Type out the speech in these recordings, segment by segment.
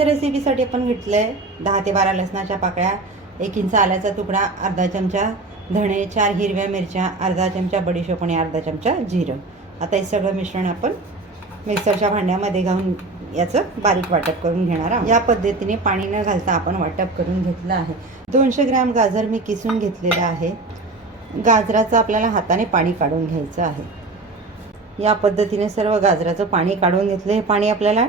रेसिपीसाठी आपण घेतलं आहे 10 ते 12 लसणाच्या पाकळ्या, 1 इंच आल्याचा तुकडा, अर्धा चमचा धणे, 4 हिरव्या मिरच्या, अर्धा चमचा बडीशेप आणि अर्धा चमचा जिरं. आता हे सगळं मिश्रण आपण मिक्सरच्या भांड्यामध्ये घालून याचं बारीक वाटप करून घेणार आहोत. या पद्धतीने पाणी न घालता आपण वाटप करून घेतलं आहे. 200 ग्रॅम गाजर मी किसून घेतलेलं आहे. गाजराचं आपल्याला हाताने पाणी काढून घ्यायचं आहे. या पद्धतीने सर्व गाजराचं पाणी काढून घेतलं. हे पाणी आपल्याला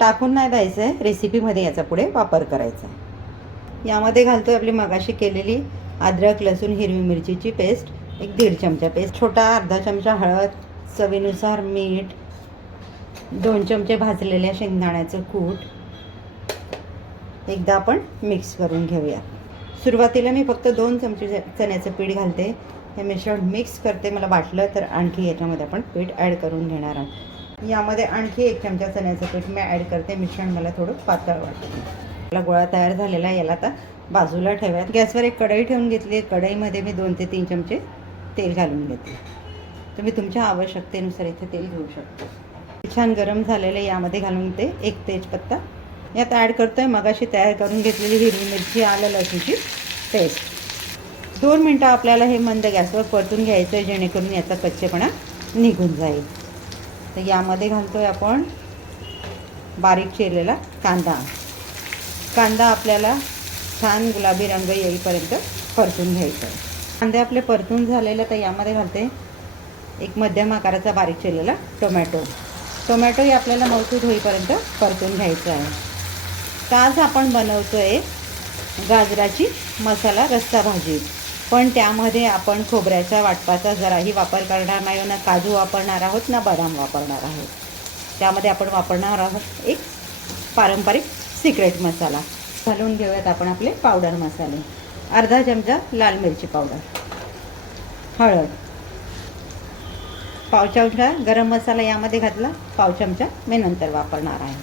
टाकून नाही द्यायचं आहे, रेसिपीमध्ये याचा पुढे वापर करायचा आहे. यामध्ये घालतो आहे आपली मगाशी केलेली अद्रक लसूण हिरवी मिरचीची पेस्ट, 1-1.5 चमचा पेस्ट, छोटा अर्धा चमचा हळद, चवीनुसार मीठ, 2 चमचे भाजलेल्या शेंगदाण्याचं कूट. एकदा आपण मिक्स करून घेऊया. सुरुवातीला मी फक्त 2 चमचे चण्याचं पीठ घालते. हे मिश्रण मिक्स करते. मला वाटलं तर आणखी याच्यामध्ये आपण पीठ ॲड करून घेणार आहोत. यामध्ये आणखी 1 चमचा चण्याचं पीठ मी ॲड करते. मिश्रण मला थोडं पातळ वाटतं. आपला गोळा तयार झालेला आहे. याला आता बाजूला ठेवूयात. गॅसवर एक कढई ठेवून घेतली. कढईमध्ये मी 2 ते 3 चमचे तेल घालून घेते. तुम्ही तुमच्या आवश्यकतेनुसार इथे तेल घेऊ शकता. छान गरम झालेलं यामध्ये घालून ते 1 तेजपत्ता यात ॲड करतो आहे. मगाशी तयार करून घेतलेली हिरवी मिरची आलं लसूणची पेस्ट. 2 मिनटं आपल्याला हे मंद गॅसवर परतून घ्यायचं आहे, जेणेकरून याचा कच्चेपणा निघून जाईल. तर यामध्ये घालतो आहे आपण बारीक चिरलेला कांदा. कांदा आपल्याला छान गुलाबी रंग येईपर्यंत परतून घ्यायचा आहे. कांदे आपले परतून झालेले. तर यामध्ये घालते एक मध्यम आकाराचा बारीक चिरलेला टोमॅटो. टोमॅटोही आपल्याला मौसूद होईपर्यंत परतून घ्यायचं आहे. तर आज आपण बनवतो आहे गाजराची मसाला रस्सा भाजी, पण त्यामध्ये आपण खोबऱ्याच्या वाटपाचा जराही वापर करणार नाही. ना काजू वापरणार आहोत ना बदाम वापरणार आहोत. त्यामध्ये आपण वापरणार आहोत एक पारंपरिक सिक्रेट मसाला. घालून घेऊयात आपण आपले पावडर मसाले. अर्धा चमचा लाल मिरची पावडर, हळद, पाव चमचा गरम मसाला यामध्ये घातला, पाव चमचा मी नंतर वापरणार आहे.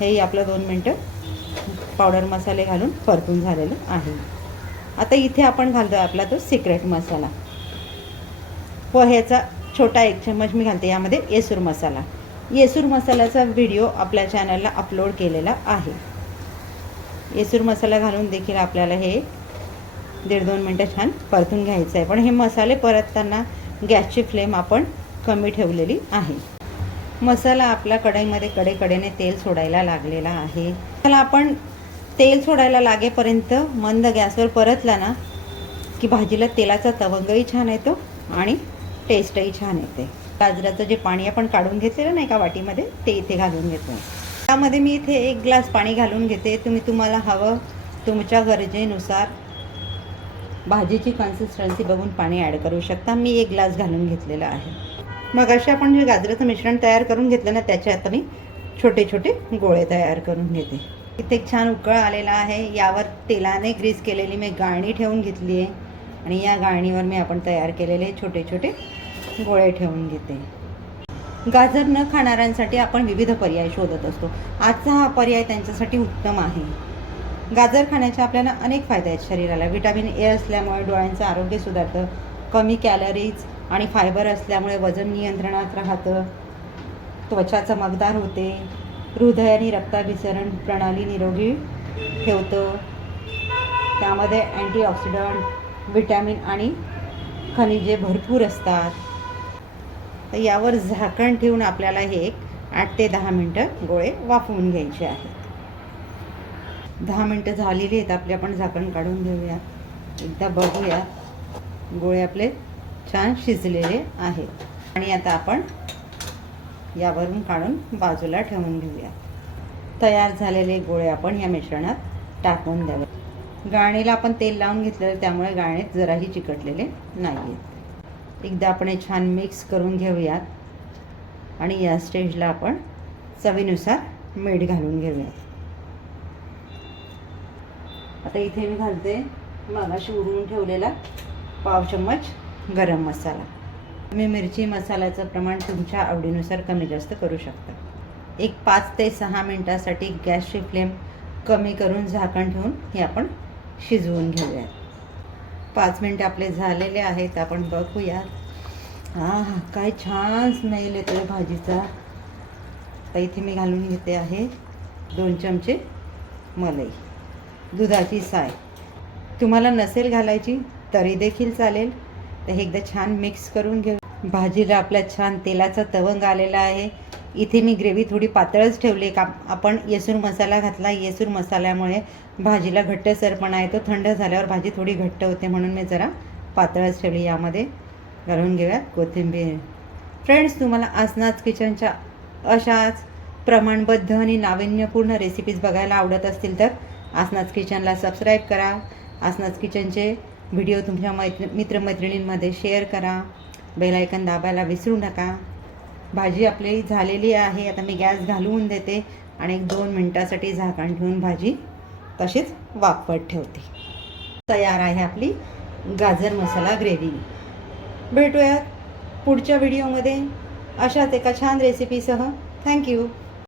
हेही आपलं 2 मिनटं पावडर मसाले घालून परतून झालेलं आहे. आता इथे आपण घालतो आहे आपला तो सिक्रेट मसाला. पोह्याचा छोटा 1 चम्मच मी घालते. यामध्ये येसूर मसाला. येसूर मसाल्याचा व्हिडिओ आपल्या चॅनलला अपलोड केलेला आहे. येसूर मसाला घालून देखील आपल्याला हे 1.5-2 मिनटं छान परतून घ्यायचं आहे. पण हे मसाले परतताना गॅसची फ्लेम आपण कमी ठेवलेली आहे. मसाला आपला कढईमध्ये कडेकडेने तेल सोडायला लागलेला आहे. त्याला आपण तेल सोडायला लागेपर्यंत मंद गॅसवर परतला ना की भाजीला तेलाचा तवंगही छान येतो आणि टेस्टही छान येते. गाजराचं जे पाणी आपण काढून घेतलेलं नाही का वाटीमध्ये, ते इथे घालून घेतो. त्यामध्ये मी इथे 1 ग्लास पाणी घालून घेते. तुम्हाला हवं तुमच्या गरजेनुसार भाजीची कन्सिस्टन्सी बघून पाणी ॲड करू शकता. मी 1 ग्लास घालून घेतलेलं आहे. मग असे आपण जे गाजराचं मिश्रण तयार करून घेतलं ना, त्याचे आता मी छोटे छोटे गोळे तयार करून घेते. इथे एक छान उकळ आलेला आहे. यावर तेलाने ग्रीस केलेली मी गाळणी ठेवून घेतली आहे आणि या गाळणीवर मी आपण तयार केलेले छोटे छोटे गोळे ठेवून घेते. गाजर न खाणाऱ्यांसाठी आपण विविध पर्याय शोधत असतो. आजचा हा पर्याय त्यांच्यासाठी उत्तम आहे. गाजर खाण्याचे आपल्याला अनेक फायदे आहेत शरीराला. व्हिटॅमिन ए असल्यामुळे डोळ्यांचं आरोग्य सुधारतं. कमी कॅलरीज आणि फायबर असल्यामुळे वजन नियंत्रणात राहतं. त्वचा चमकदार होते. हृदय आणि रक्ताभिसरण प्रणाली निरोगी ठेवतं. त्यामध्ये अँटीऑक्सिडंट, व्हिटॅमिन आणि खनिजे भरपूर असतात. तर यावर झाकण ठेवून आपल्याला हे 8 ते 10 मिनटं गोळे वाफवून घ्यायचे आहेत. 10 मिनटं झालेली आहेत आपले. आपण झाकण काढून घेऊया. एकदा बघूया. गोळे आपले छान शिजलेले आहेत आणि आता आपण यावरून काढून बाजूला ठेवून घेऊया. तयार झालेले गोळे आपण या मिश्रणात टाकून द्यावे. गाळणीला आपण तेल लावून घेतलेलं, त्यामुळे गाळणीत जराही चिकटलेले नाही आहेत. एकदा आपण हे छान मिक्स करून घेऊयात आणि या स्टेजला आपण चवीनुसार मीठ घालून घेऊयात. आता इथे मी घालते मगाशी उडवून ठेवलेला पाव चम्मच गरम मसाला. तुम्ही मिरची मसाल्याचं प्रमाण तुमच्या आवडीनुसार कमी जास्त करू शकता. एक 5 ते 6 मिनटासाठी गॅसची फ्लेम कमी करून झाकण ठेवून हे आपण शिजवून घेऊयात. 5 मिनटं आपले झालेले आहेत. आपण बघूयात. काय छान स्मेल येतोय भाजीचा. तर इथे मी घालून घेते आहे 2 चमचे मलाई, दुधाची साय. तुम्हाला नसेल घालायची तरी देखील चालेल. तर हे एकदा छान मिक्स करून घेऊ. भाजीला आपला छान तेलाचा तवंग आलेला आहे. इथे मी ग्रेव्ही थोडी पातळच ठेवली का आपण येसूर मसाला घातला. येसूर मसाल्यामुळे भाजीला घट्टसरपणा येतो. थंड झाल्यावर भाजी थोडी घट्ट होते म्हणून मी जरा पातळच ठेवली. यामध्ये घालून घेऊयात कोथिंबीर. फ्रेंड्स, तुम्हाला आसनाज किचनच्या अशाच प्रमाणबद्ध आणि नाविन्यपूर्ण रेसिपीज बघायला आवडत असतील तर आसनाज किचनला सबस्क्राईब करा. आसनाज किचनचे व्हिडिओ तुमच्या मित्रमैत्रिणींमध्ये शेअर करा. बेल आयकन दाबायला विसरू नका. भाजी आपली झालेली आहे. आता मी गॅस घालवून देते आणि 1-2 मिनटासाठी झाकण ठेवून भाजी तशीच वाफवत ठेवते. तयार आहे आपली गाजर मसाला ग्रेव्ही. भेटूयात पुढच्या व्हिडिओमध्ये अशाच एका छान रेसिपीसह. थँक्यू.